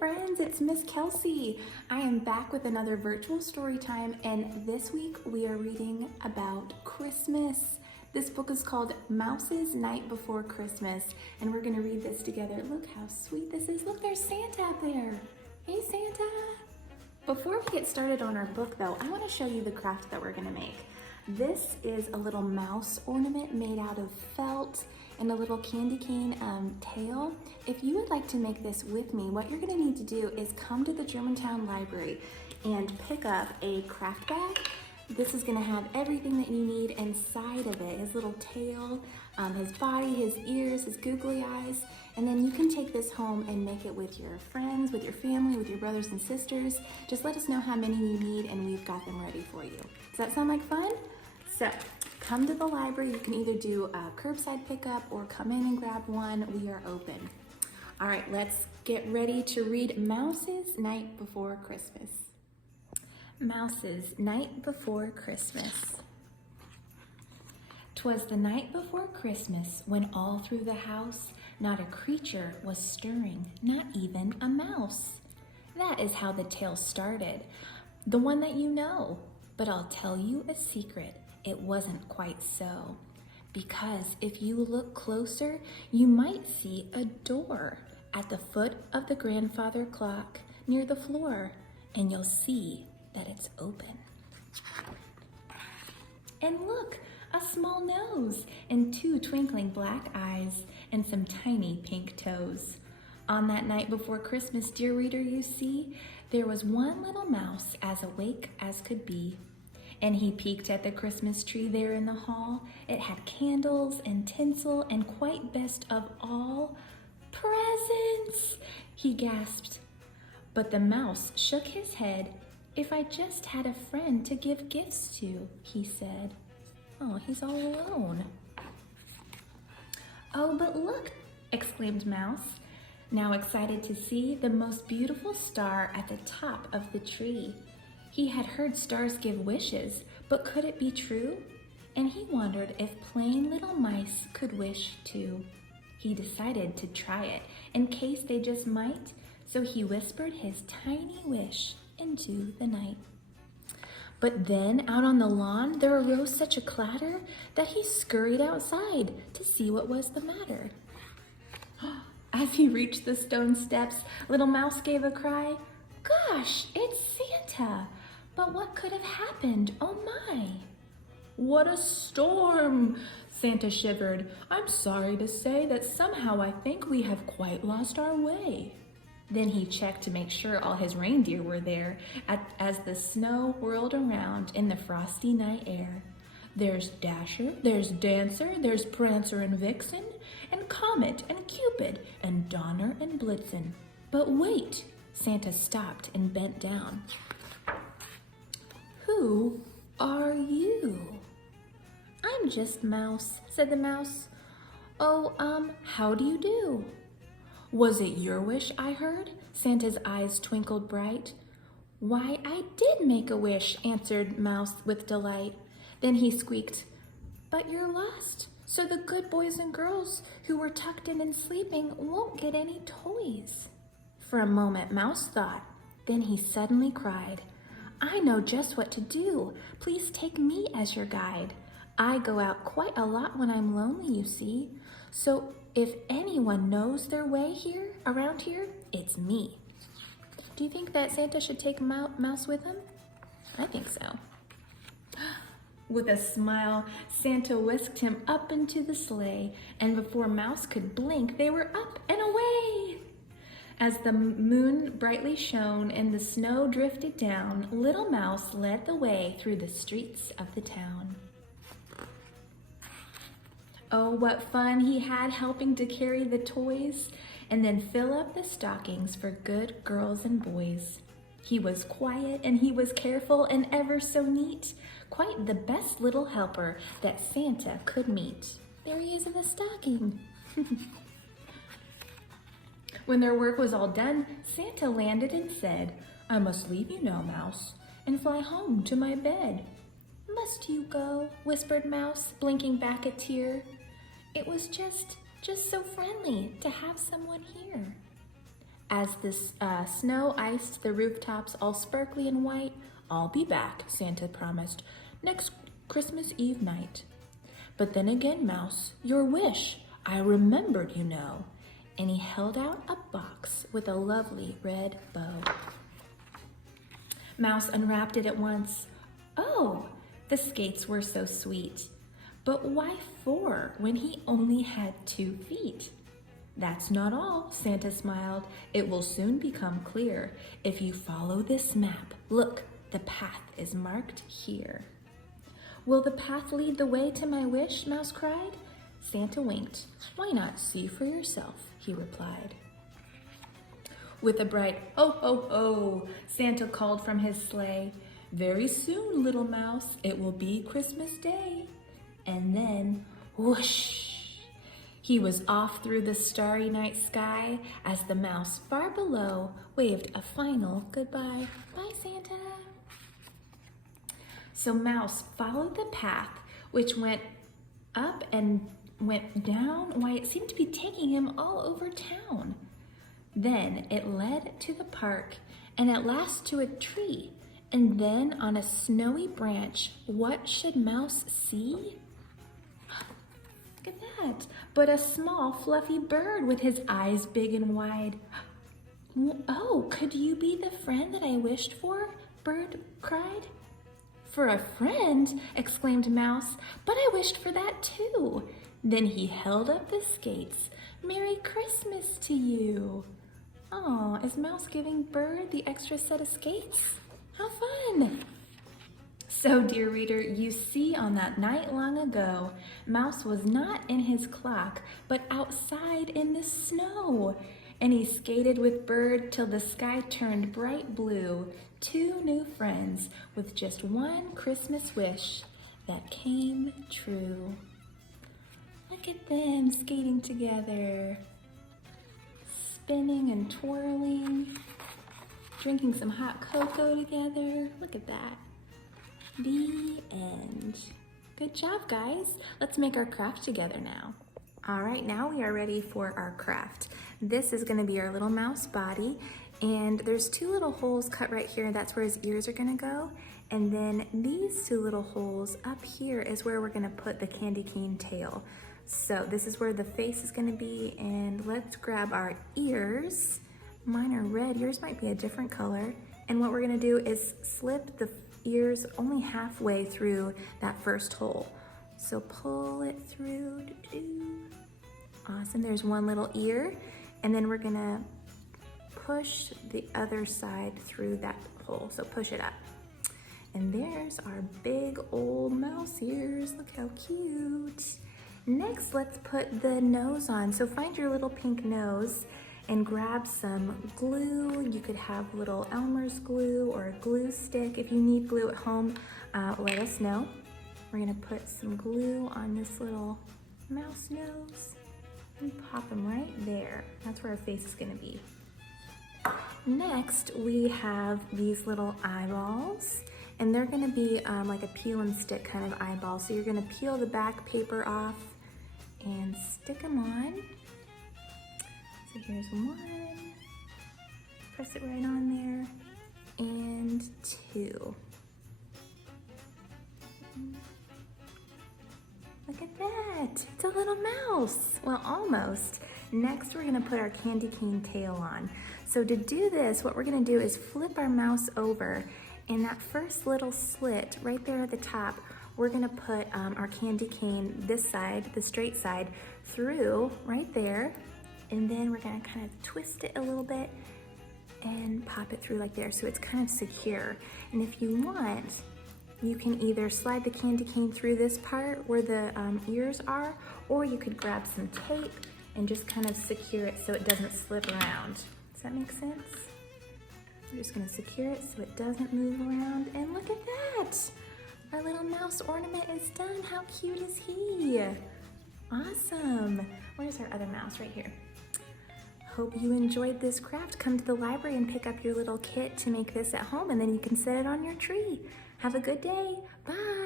friends, it's Miss Kelsey. I am back with another virtual story time, and this week we are reading about Christmas. This book is called Mouse's Night Before Christmas, and we're gonna read this together. Look how sweet this is. Look, there's Santa up there. Hey, Santa. Before we get started on our book though, I wanna show you the craft that we're gonna make. This is a little mouse ornament made out of felt and a little candy cane tail. If you would like to make this with me, what you're gonna need to do is come to the Germantown Library and pick up a craft bag. This is gonna have everything that you need inside of it. His little tail, his body, his ears, his googly eyes. And then you can take this home and make it with your friends, with your family, with your brothers and sisters. Just let us know how many you need and we've got them ready for you. Does that sound like fun? So come to the library. You can either do a curbside pickup or come in and grab one. We are open. All right, let's get ready to read Mouse's Night Before Christmas. Mouse's Night Before Christmas. 'Twas the night before Christmas when all through the house not a creature was stirring, not even a mouse. That is how the tale started, the one that you know. But I'll tell you a secret, it wasn't quite so. Because if you look closer, you might see a door at the foot of the grandfather clock near the floor, and you'll see that it's open. And look, a small nose and two twinkling black eyes and some tiny pink toes. On that night before Christmas, dear reader, you see, there was one little mouse as awake as could be. And he peeked at the Christmas tree there in the hall. It had candles and tinsel and quite best of all, presents, he gasped. But the mouse shook his head. If I just had a friend to give gifts to, he said. Oh, he's all alone. Oh, but look, exclaimed Mouse, now excited to see the most beautiful star at the top of the tree. He had heard stars give wishes, but could it be true? And he wondered if plain little mice could wish too. He decided to try it in case they just might, so he whispered his tiny wish into the night. But then out on the lawn there arose such a clatter that he scurried outside to see what was the matter. As he reached the stone steps, little Mouse gave a cry. Gosh, it's Santa! But what could have happened? Oh my! What a storm! Santa shivered. I'm sorry to say that somehow I think we have quite lost our way. Then he checked to make sure all his reindeer were there as the snow whirled around in the frosty night air. There's Dasher, there's Dancer, there's Prancer and Vixen, and Comet and Cupid, and Donner and Blitzen. But wait! Santa stopped and bent down. Who are you? I'm just Mouse, said the mouse. Oh, how do you do? Was it your wish I heard? Santa's eyes twinkled bright. Why, I did make a wish, answered Mouse with delight. Then he squeaked, but you're lost, so the good boys and girls who were tucked in and sleeping won't get any toys. For a moment, Mouse thought. Then he suddenly cried, I know just what to do. Please take me as your guide. I go out quite a lot when I'm lonely, you see. So if anyone knows their way here, around here, it's me. Do you think that Santa should take Mouse with him? I think so. With a smile, Santa whisked him up into the sleigh, and before Mouse could blink, they were up and away. As the moon brightly shone and the snow drifted down, little Mouse led the way through the streets of the town. Oh, what fun he had helping to carry the toys and then fill up the stockings for good girls and boys. He was quiet and he was careful and ever so neat, quite the best little helper that Santa could meet. There he is in the stocking. When their work was all done, Santa landed and said, I must leave you now, Mouse, and fly home to my bed. Must you go? Whispered Mouse, blinking back a tear. It was just so friendly to have someone here. As the snow iced the rooftops all sparkly and white, "I'll be back," Santa promised, "next Christmas Eve night." "But then again, Mouse, your wish, I remembered, you know." And he held out a box with a lovely red bow. Mouse unwrapped it at once. Oh, the skates were so sweet. But why 4 when he only had 2 feet? "That's not all," Santa smiled. "It will soon become clear if you follow this map. Look, the path is marked here." "Will the path lead the way to my wish?" Mouse cried. Santa winked. "Why not see for yourself?" he replied. With a bright "Ho, ho, ho," Santa called from his sleigh, "Very soon, little mouse, it will be Christmas Day." And then, whoosh, he was off through the starry night sky as the mouse far below waved a final goodbye. "Bye, Santa." So Mouse followed the path, which went up and went down. Why, it seemed to be taking him all over town. Then it led to the park, and at last to a tree, and then on a snowy branch. What should Mouse see? Look at that, but a small fluffy bird with his eyes big and wide. "Oh, could you be the friend that I wished for?" Bird cried. "For a friend?" exclaimed Mouse, "but I wished for that too." Then he held up the skates. "Merry Christmas to you." Oh, is Mouse giving Bird the extra set of skates? How fun! So, dear reader, you see on that night long ago, Mouse was not in his clock, but outside in the snow. And he skated with Bird till the sky turned bright blue. 2 new friends with just one Christmas wish that came true. Look at them skating together, spinning and twirling, drinking some hot cocoa together. Look at that. The end. Good job, guys. Let's make our craft together now. All right, now we are ready for our craft. This is gonna be our little mouse body, and there's 2 little holes cut right here. That's where his ears are gonna go. And then these 2 little holes up here is where we're gonna put the candy cane tail. So this is where the face is gonna be, and let's grab our ears. Mine are red, yours might be a different color. And what we're gonna do is slip the ears only halfway through that first hole. So pull it through. Awesome, there's one little ear. And then we're gonna push the other side through that hole. So push it up. And there's our big old mouse ears. Look how cute. Next, let's put the nose on. So find your little pink nose and grab some glue. You could have little Elmer's glue or a glue stick. If you need glue at home, let us know. We're gonna put some glue on this little mouse nose and pop them right there. That's where our face is gonna be. Next, we have these little eyeballs, and they're gonna be like a peel and stick kind of eyeball. So you're gonna peel the back paper off and stick them on. So here's one, press it right on there, and 2. Look at that, it's a little mouse. Well, almost. Next, we're gonna put our candy cane tail on. So to do this, what we're gonna do is flip our mouse over, and that first little slit right there at the top, we're gonna put our candy cane, this side, the straight side, through right there. And then we're gonna kind of twist it a little bit and pop it through like there so it's kind of secure. And if you want, you can either slide the candy cane through this part where the ears are, or you could grab some tape and just kind of secure it so it doesn't slip around. Does that make sense? We're just gonna secure it so it doesn't move around. And look at that! Our little mouse ornament is done. How cute is he? Awesome. Where's our other mouse? Right here. Hope you enjoyed this craft. Come to the library and pick up your little kit to make this at home, and then you can set it on your tree. Have a good day. Bye.